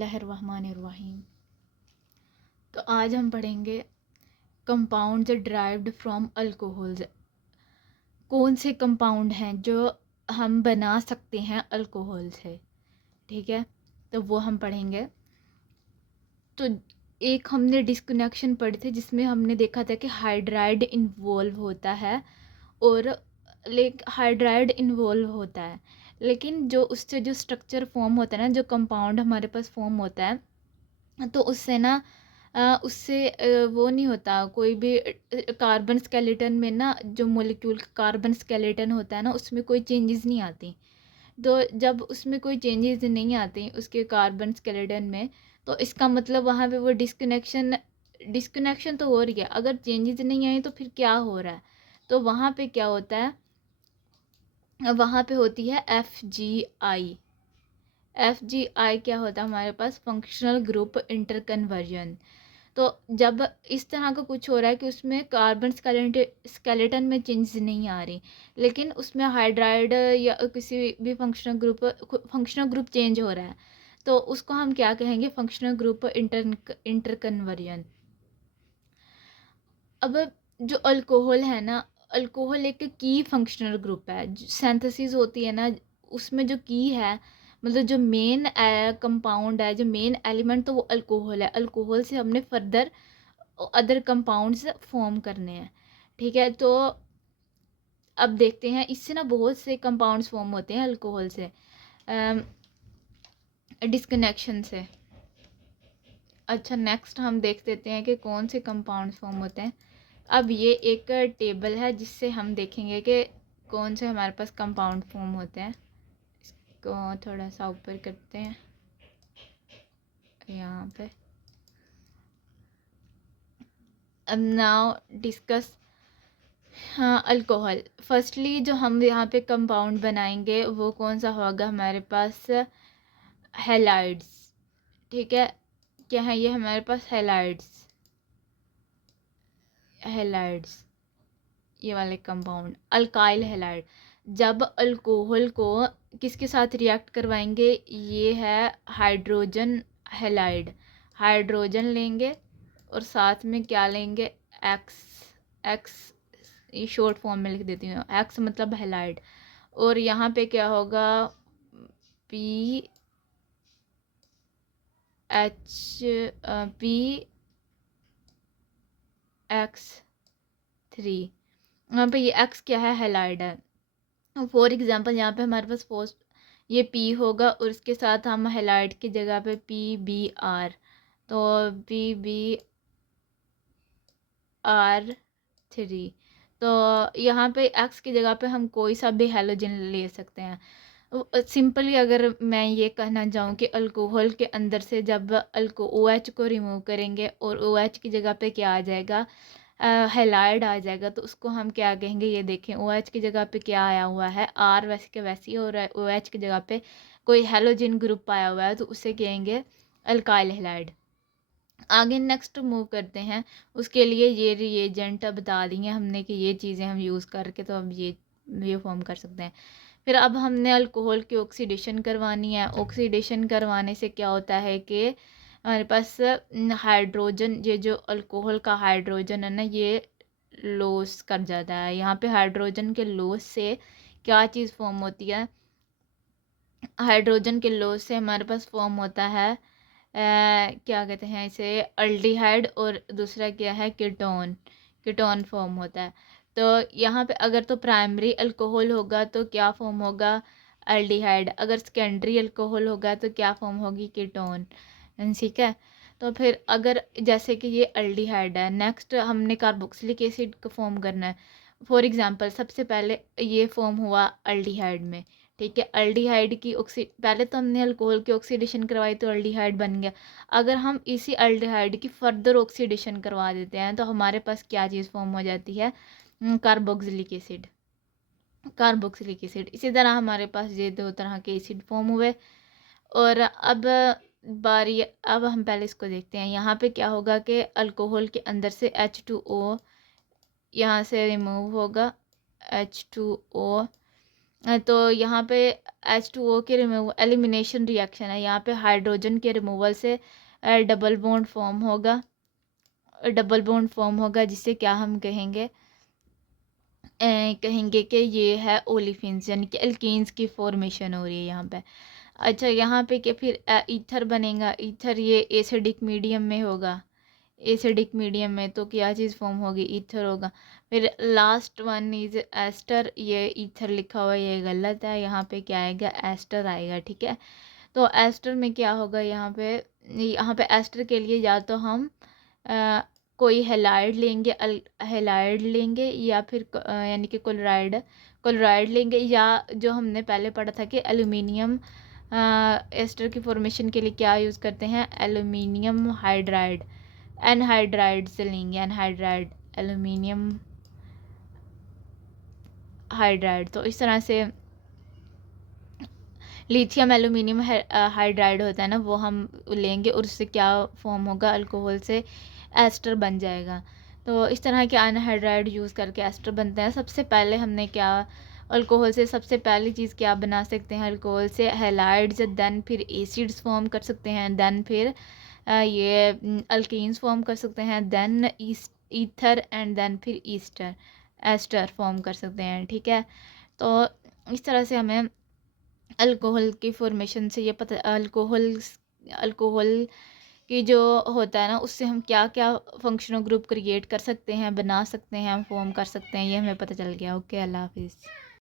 बिस्मिल्लाहिर्रहमानिर्रहीम। तो आज हम पढ़ेंगे कंपाउंड्स डिराइव्ड फ्रॉम अल्कोहल्स। कौन से कंपाउंड हैं जो हम बना सकते हैं अल्कोहल से, ठीक है, तो वो हम पढ़ेंगे। तो एक हमने डिस्कनेक्शन पढ़े थे जिसमें हमने देखा था कि हाइड्राइड इन्वॉल्व होता है और हाइड्राइड इन्वॉल्व होता है, लेकिन जो उससे जो स्ट्रक्चर फॉर्म होता है ना, जो कंपाउंड हमारे पास फॉर्म होता है, तो उससे ना उससे वो नहीं होता कोई भी कार्बन स्केलेटन में ना, जो मोलिक्यूल कार्बन स्केलेटन होता है ना, उसमें कोई चेंजेस नहीं आती। तो जब उसमें कोई चेंजेस नहीं आती उसके कार्बन स्केलेटन में, तो इसका मतलब वहाँ पे वो डिस्कनेक्शन तो हो रही है। अगर चेंजेस नहीं आई तो फिर क्या हो रहा है, तो वहाँ पे क्या होता है, वहाँ पे होती है FGI। FGI क्या होता है हमारे पास, फंक्शनल ग्रुप इंटरकन्वर्जन। तो जब इस तरह का कुछ हो रहा है कि उसमें कार्बन स्केलेटन में चेंज नहीं आ रही, लेकिन उसमें हाइड्राइड या किसी भी फंक्शनल ग्रुप चेंज हो रहा है, तो उसको हम क्या कहेंगे, फंक्शनल ग्रुप इंटरकन्वर्जन। अब जो अल्कोहल है ना, अल्कोहल एक की फंक्शनल ग्रुप है। सिंथेसिस होती है ना, उसमें जो की है, मतलब जो मेन कंपाउंड है, जो मेन एलिमेंट, तो वो अल्कोहल है। अल्कोहल से हमने फर्दर अदर कंपाउंड्स फॉर्म करने हैं, ठीक है। तो अब देखते हैं, इससे ना बहुत से कंपाउंड्स फॉर्म होते हैं अल्कोहल से, डिस्कनेक्शन से। अच्छा, नेक्स्ट हम देख लेते हैं कि कौन से कंपाउंड्स फॉर्म होते हैं। अब ये एक टेबल है जिससे हम देखेंगे कि कौन से हमारे पास कंपाउंड फॉर्म होते हैं। इसको थोड़ा सा ऊपर करते हैं यहाँ पे। अब नाउ डिस्कस, हाँ, अल्कोहल। फर्स्टली जो हम यहाँ पे कंपाउंड बनाएंगे वो कौन सा होगा हमारे पास, हेलाइड्स, ठीक है। क्या है ये हमारे पास, हेलाइड्स, ये वाले कंपाउंड अल्काइल हेलाइड। जब अल्कोहल को किसके साथ रिएक्ट करवाएंगे, ये है हाइड्रोजन हेलाइड। हाइड्रोजन लेंगे और साथ में क्या लेंगे, एक्स। एक्स ये शॉर्ट फॉर्म में लिख देती हूँ, एक्स मतलब हेलाइड। और यहाँ पे क्या होगा, पी एक्स 3। यहाँ पे ये एक्स क्या है, हेलाइड है। फॉर एग्जांपल यहाँ पे हमारे पास फर्स्ट ये पी होगा और इसके साथ हम हेलाइड की जगह पे PBr, तो PBr3। तो यहाँ पे एक्स की जगह पे हम कोई सा भी हेलोजन ले सकते हैं। सिंपली अगर मैं ये कहना चाहूँ कि अल्कोहल के अंदर से जब OH को रिमूव करेंगे और OH की जगह पे क्या आ जाएगा, हेलाइड आ जाएगा, तो उसको हम क्या कहेंगे, ये देखें OH की जगह पे क्या आया हुआ है, R वैसे के वैसे ही, और OH की जगह पे कोई हेलोजन ग्रुप आया हुआ है, तो उसे कहेंगे अल्काइल हेलाइड। आगे नेक्स्ट मूव करते हैं। उसके लिए ये रिएजेंट बता दिए हमने कि ये चीज़ें हम यूज़ करके तो अब ये फॉर्म कर सकते हैं। फिर अब हमने अल्कोहल की ऑक्सीडेशन करवानी है। ऑक्सीडेशन करवाने से क्या होता है कि हमारे पास हाइड्रोजन, ये जो अल्कोहल का हाइड्रोजन है ना, ये लॉस कर जाता है। यहाँ पे हाइड्रोजन के लॉस से क्या चीज़ फॉर्म होती है, हाइड्रोजन के लॉस से हमारे पास फॉर्म होता है क्या कहते हैं इसे, अल्डिहाइड, और दूसरा क्या है, कीटोन। कीटोन फॉर्म होता है। तो यहाँ पे अगर तो प्राइमरी अल्कोहल होगा तो क्या फॉर्म होगा, अल्डिहाइड। अगर सेकेंडरी अल्कोहल होगा तो क्या फॉर्म होगी, कीटोन, ठीक है। तो फिर अगर जैसे कि ये अल्डिहाइड है, नेक्स्ट हमने कार्बोक्सिलिक एसिड को फॉर्म करना है। फॉर एग्जांपल सबसे पहले ये फॉर्म हुआ अल्डिहाइड में, ठीक है। अल्डिहाइड की पहले तो हमने अल्कोहल की ऑक्सीडेशन करवाई तो अल्डिहाइड बन गया। अगर हम इसी अल्डिहाइड की फर्दर ऑक्सीडेशन करवा देते हैं तो हमारे पास क्या चीज़ फॉर्म हो जाती है, कार्बोक्सिलिक एसिड। Carboxylic acid. इसी तरह हमारे पास ये दो तरह के एसिड फॉर्म हुए। और अब अब हम पहले इसको देखते हैं। यहाँ पे क्या होगा कि अल्कोहल के अंदर से H2O यहाँ से रिमूव होगा, H2O तो यहाँ पे H2O के रिमूव एलिमिनेशन रिएक्शन है, यहाँ पे हाइड्रोजन के रिमूवल से डबल बॉन्ड फॉर्म होगा जिसे क्या हम कहेंगे, कहेंगे कि ये है ओलिफिन्स, यानी कि एल्केन्स की फॉर्मेशन हो रही है यहाँ पे। अच्छा, यहाँ पे कि फिर ईथर बनेगा, ईथर ये एसिडिक मीडियम में होगा, एसिडिक मीडियम में तो क्या चीज़ फॉर्म होगी, ईथर होगा। फिर लास्ट वन इज एस्टर, ये ईथर लिखा हुआ है ये गलत है, यहाँ पे क्या आएगा, एस्टर आएगा, ठीक है। तो एस्टर में क्या होगा, यहाँ पे एस्टर के लिए या तो हम कोई हेलाइड लेंगे या फिर यानी कि क्लोराइड लेंगे, या जो हमने पहले पढ़ा था कि एल्यूमिनियम एस्टर की फॉर्मेशन के लिए क्या यूज़ करते हैं, एल्यूमिनियम हाइड्राइड, एनहाइड्राइड से लेंगे, एनहाइड्राइड एल्यूमिनियम हाइड्राइड। तो इस तरह से लिथियम एल्यूमिनियम हाइड्राइड होता है ना, वो हम लेंगे और उससे क्या फॉर्म होगा, अल्कोहल से एस्टर बन जाएगा। तो इस तरह के अनहाइड्राइड यूज़ करके एस्टर बनते हैं। सबसे पहले हमने क्या, अल्कोहल से सबसे पहली चीज़ क्या बना सकते हैं, अल्कोहल से हैलाइड्स, देन फिर एसिड्स फॉर्म कर सकते हैं, देन फिर ये अल्कीन्स फॉर्म कर सकते हैं, देन ईथर एंड देन फिर एस्टर फॉर्म कर सकते हैं, ठीक है। तो इस तरह से हमें अल्कोहल की फॉर्मेशन से ये पता, अल्कोहल की जो होता है ना, उससे हम क्या क्या फंक्शनल ग्रुप क्रिएट कर सकते हैं, बना सकते हैं, हम फॉर्म कर सकते हैं, ये हमें पता चल गया। ओके, अल्लाह हाफिज़।